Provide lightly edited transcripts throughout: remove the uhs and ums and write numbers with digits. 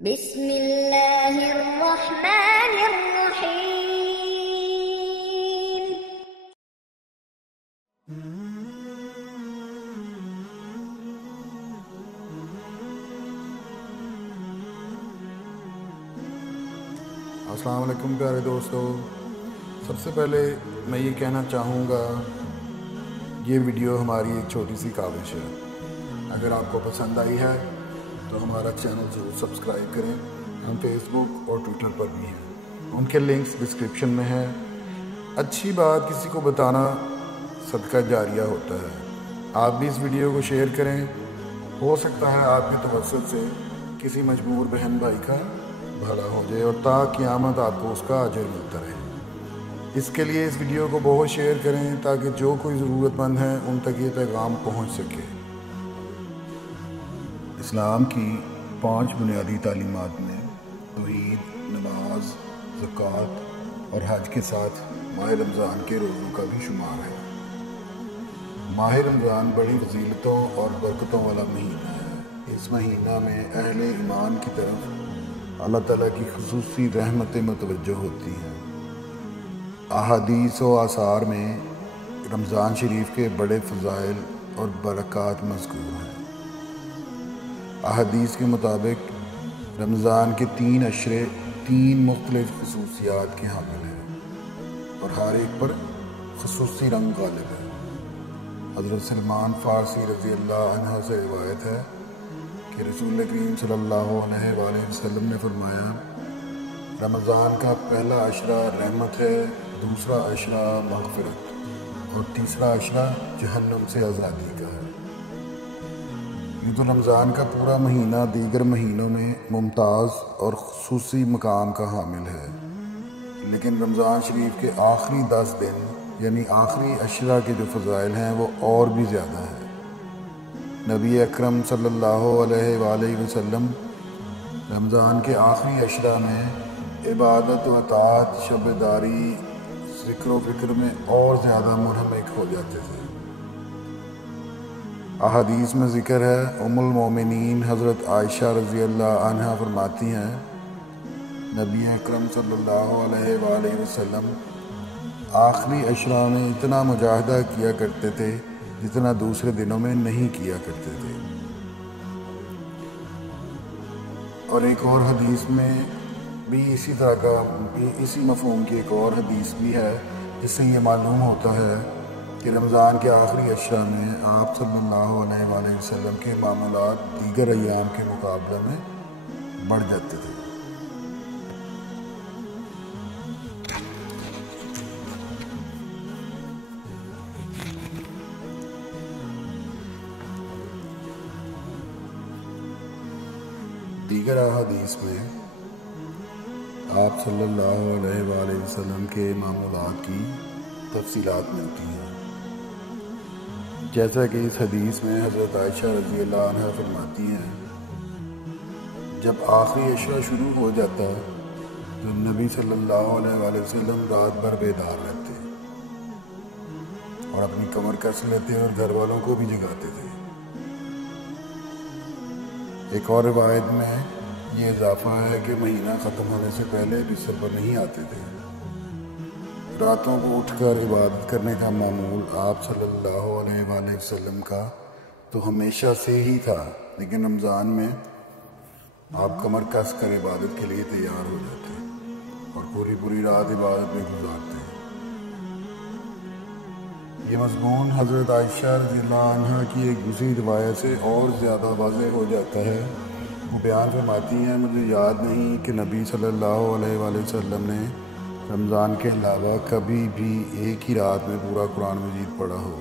بسم اللہ الرحمن الرحیم۔ السلام علیکم پیارے دوستو، سب سے پہلے میں یہ کہنا چاہوں گا یہ ویڈیو ہماری ایک چھوٹی سی کاوش ہے۔ اگر آپ کو پسند آئی ہے تو ہمارا چینل ضرور سبسکرائب کریں۔ ہم فیس بک اور ٹویٹر پر بھی ہیں، ان کے لنکس ڈسکرپشن میں ہیں۔ اچھی بات کسی کو بتانا صدقہ جاریہ ہوتا ہے۔ آپ بھی اس ویڈیو کو شیئر کریں، ہو سکتا ہے آپ کے توسط سے کسی مجبور بہن بھائی کا بھلا ہو جائے اور تا قیامت آپ کو اس کا اجر ملتا رہے۔ اس کے لیے اس ویڈیو کو بہت شیئر کریں تاکہ جو کوئی ضرورت مند ہیں ان تک یہ پیغام پہنچ سکے۔ اسلام کی 5 بنیادی تعلیمات میں توحید، نماز، زکوٰۃ اور حج کے ساتھ ماہ رمضان کے روزوں کا بھی شمار ہے۔ ماہ رمضان بڑی فضیلتوں اور برکتوں والا مہینہ ہے۔ اس مہینہ میں اہل ایمان کی طرف اللہ تعالیٰ کی خصوصی رحمتیں متوجہ ہوتی ہیں۔ احادیث و آثار میں رمضان شریف کے بڑے فضائل اور برکات مذکور ہیں۔ احادیث کے مطابق رمضان کے 3 عشرے 3 مختلف خصوصیات کے حامل ہیں اور ہر ایک پر خصوصی رنگ غالب ہے۔ حضرت سلمان فارسی رضی اللہ عنہ سے روایت ہے کہ رسول کریم صلی اللہ علیہ وآلہ وسلم نے فرمایا، رمضان کا پہلا عشرہ رحمت ہے، دوسرا عشرہ مغفرت اور تیسرا عشرہ جہنم سے آزادی کا ہے۔ یہ تو رمضان کا پورا مہینہ دیگر مہینوں میں ممتاز اور خصوصی مقام کا حامل ہے، لیکن رمضان شریف کے آخری 10 دن یعنی آخری عشرہ کے جو فضائل ہیں وہ اور بھی زیادہ ہیں۔ نبی اکرم صلی اللہ علیہ وآلہ وسلم رمضان کے آخری عشرہ میں عبادت و اطاعت، شب داری، ذکر و فکر میں اور زیادہ منہمک ہو جاتے تھے۔ احادیث میں ذکر ہے، ام المومنین حضرت عائشہ رضی اللہ عنہ فرماتی ہیں، نبی اکرم صلی اللہ علیہ وآلہ وسلم آخری عشرہ میں اتنا مجاہدہ کیا کرتے تھے جتنا دوسرے دنوں میں نہیں کیا کرتے تھے۔ اور ایک اور حدیث میں بھی اسی طرح کا اسی مفہوم کی ایک اور حدیث بھی ہے، جس سے یہ معلوم ہوتا ہے کہ رمضان کے آخری عشرہ میں آپ صلی اللہ علیہ وآلہ وسلم کے معمولات دیگر ایام کے مقابلے میں بڑھ جاتے تھے۔ دیگر احادیث میں آپ صلی اللہ علیہ وآلہ وسلم کے معمولات کی تفصیلات ملتی ہیں، جیسا کہ اس حدیث میں حضرت عائشہ رضی اللہ عنہ فرماتی ہیں، جب آخری عشرہ شروع ہو جاتا تو نبی صلی اللہ علیہ وآلہ وسلم رات بھر بیدار رہتے اور اپنی کمر کس لیتے اور گھر والوں کو بھی جگاتے تھے۔ ایک اور روایت میں یہ اضافہ ہے کہ مہینہ ختم ہونے سے پہلے بستر پر نہیں آتے تھے۔ راتوں کو اٹھ کر عبادت کرنے کا معمول آپ صلی اللہ علیہ وآلہ وسلم کا تو ہمیشہ سے ہی تھا، لیکن رمضان میں آپ کمر کس کر عبادت کے لیے تیار ہو جاتے اور پوری رات عبادت میں گزارتے۔ یہ مضمون حضرت عائشہ رضی اللہ عنہ کی ایک دوسری روایت سے اور زیادہ واضح ہو جاتا ہے۔ وہ بیان فرماتی ہیں، مجھے یاد نہیں کہ نبی صلی اللہ علیہ وآلہ وسلم نے رمضان کے علاوہ کبھی بھی ایک ہی رات میں پورا قرآن مجید پڑھا ہو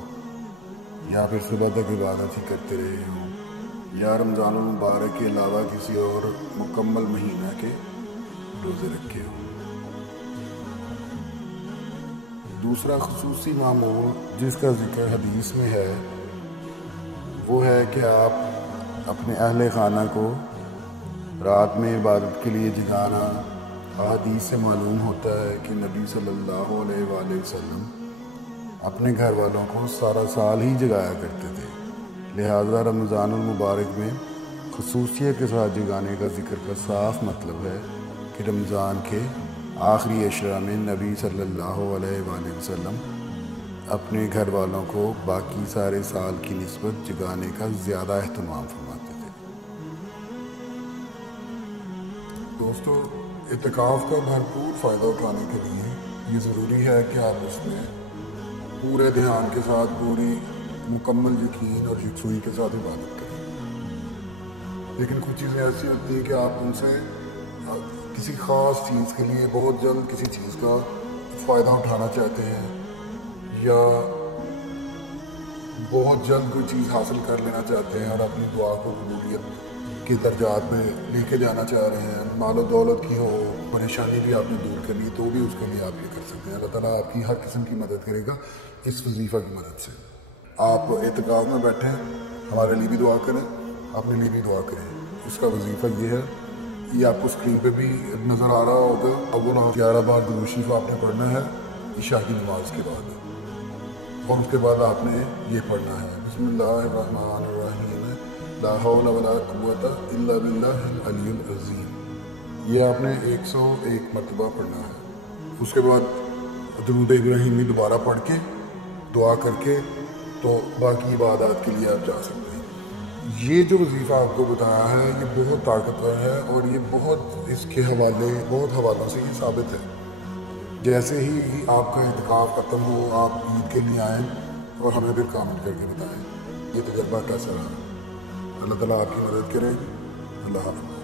یا پھر صبح تک عبادت ہی کرتے رہے ہوں یا رمضان المبارک کے علاوہ کسی اور مکمل مہینہ کے روزے رکھے ہوں۔ دوسرا خصوصی معمول جس کا ذکر حدیث میں ہے وہ ہے کہ آپ اپنے اہل خانہ کو رات میں عبادت کے لیے جگانا۔ احادیث سے معلوم ہوتا ہے کہ نبی صلی اللہ علیہ وآلہ وسلم اپنے گھر والوں کو سارا سال ہی جگایا کرتے تھے، لہٰذا رمضان المبارک میں خصوصیت کے ساتھ جگانے کا ذکر کا صاف مطلب ہے کہ رمضان کے آخری عشرہ میں نبی صلی اللہ علیہ وآلہ وسلم اپنے گھر والوں کو باقی سارے سال کی نسبت جگانے کا زیادہ اہتمام فرماتے تھے۔ دوستو، اعتکاف کا بھرپور فائدہ اٹھانے کے لیے یہ ضروری ہے کہ آپ اس میں پورے دھیان کے ساتھ، پوری مکمل یقین اور یکسوئی کے ساتھ عبادت کریں۔ لیکن کچھ چیزیں ایسی ہوتی ہیں کہ آپ ان سے کسی خاص چیز کے لیے بہت جلد کسی چیز کا فائدہ اٹھانا چاہتے ہیں، یا بہت جلد کوئی چیز حاصل کر لینا چاہتے ہیں اور اپنی دعا کو قبولیت کے درجات میں لے کے جانا چاہ رہے ہیں، مال و دولت کی ہو، پریشانی بھی آپ نے دور کرنی ہے، تو بھی اس کے لیے آپ یہ کر سکتے ہیں۔ اللہ تعالیٰ آپ کی ہر قسم کی مدد کرے گا اس وظیفہ کی مدد سے۔ آپ اعتکاف میں بیٹھیں، ہمارے لیے بھی دعا کریں، اپنے لیے بھی دعا کریں۔ اس کا وظیفہ یہ ہے، یہ آپ کو اسکرین پہ بھی نظر آ رہا ہوگا۔ اول 11 بار درود شریف آپ نے پڑھنا ہے عشاء کی نماز کے بعد، اور اس کے بعد آپ نے یہ پڑھنا ہے بسم اللہ الرحمن الرحیم لا حول ولا قوت الا باللہ العلی العظیم۔ یہ آپ نے 101 مرتبہ پڑھنا ہے۔ اس کے بعد درود ابراہیمی دوبارہ پڑھ کے دعا کر کے تو باقی عبادات کے لیے آپ جا سکتے ہیں۔ یہ جو وظیفہ آپ کو بتایا ہے یہ بہت طاقتور ہے، اور یہ بہت اس کے بہت حوالوں سے یہ ثابت ہے۔ جیسے ہی آپ کا اعتکاف ختم ہو، آپ عید کے لیے آئیں اور ہمیں پھر کامنٹ کر کے بتائیں یہ تجربہ کیسا رہا۔ اللہ تعالیٰ آپ کی مدد کرے۔ اللہ حافظ۔